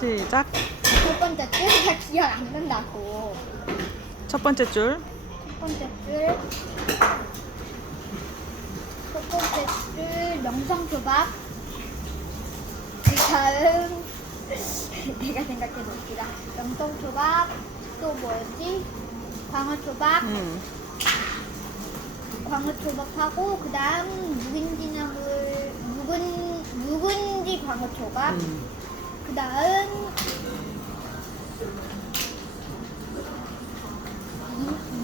시작. 첫 번째 줄다 기억 안 난다고. 첫 번째 줄. 첫 번째 줄. 첫 번째 줄 명성초밥. 그 다음 내가 생각해 봅시다. 명성초밥 또 뭐였지? 광어초밥. 음. 광어초밥하고 그 다음 묵은지나물 묵은 묵은지 광어초밥. 음. 그 다음.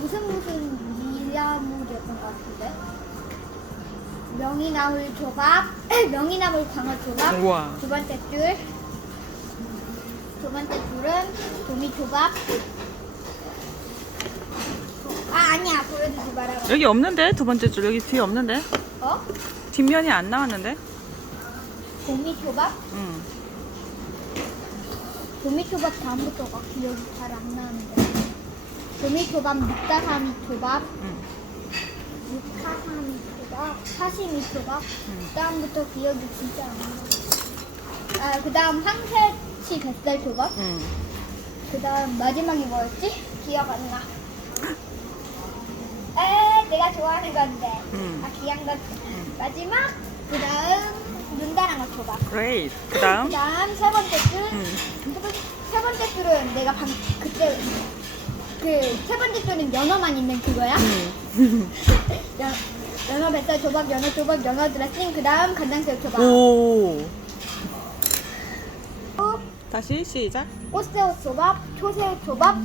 무슨 무슨 미나물이었던 것 같은데? 명이나물 초밥 명이나물 광어 초밥 우와. 두 번째 줄 두 번째 줄은 도미 초밥 아 아니야. 보여주지 말아봐 여기 없는데? 두 번째 줄. 여기 뒤에 없는데? 어? 뒷면이 안 나왔는데. 도미 초밥 음. 도미초밥 다음부터가 기억이 잘 안 나는데 도미초밥 육다사미 초밥 음. 육타사미 초밥 사시미 초밥 음. 다음부터 기억이 진짜 안 나. 아 그다음 황새치 뱃살 초밥 음. 그다음 마지막이 뭐였지? 기억 안 나. 에 내가 좋아하는 건데. 음. 아 기억 나. 마지막 그다음 눈다랑어 초밥. 그레이트. 그다음. 그다음 세 번째 줄. 음. 세 번- 세 번째 줄은 내가 방 그때 그 세 번째 줄은 연어만 있는 그거야. 음. 연, 연어 뱃살 초밥, 연어 초밥, 연어 드레싱, 그 다음 간장새우 초밥. 오. 또 다시 시작. 꽃새우 초밥, 초새우 초밥.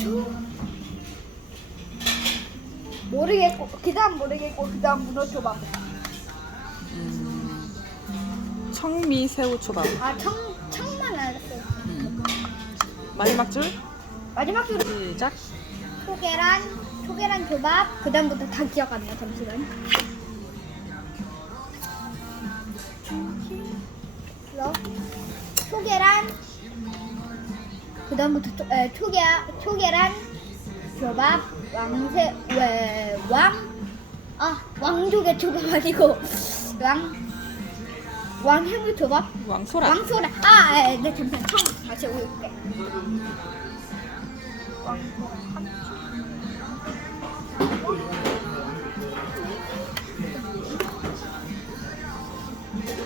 초 모르겠고 그 다음 모르겠고 그 다음 문어 초밥. 청미 새우 초밥. 아 청 청만 알았어요. 마지막 줄 마지막 줄은 시작. 초계란, 초계란 초밥. 그 다음부터 다 기억 안 나. 잠시만. 러 초계란. 그 다음부터 초, 에, 초계 초계란 초밥 왕새 왜 왕 아 왕조개 초밥 아니고 왕 왕해물 초밥 왕소라. 왕소라 아 에, 네 잠깐 처음 다시 올게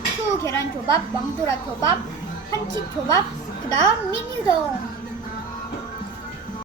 수 계란 초밥, 왕소라 초밥, 한치 초밥, 그 다음 미니동.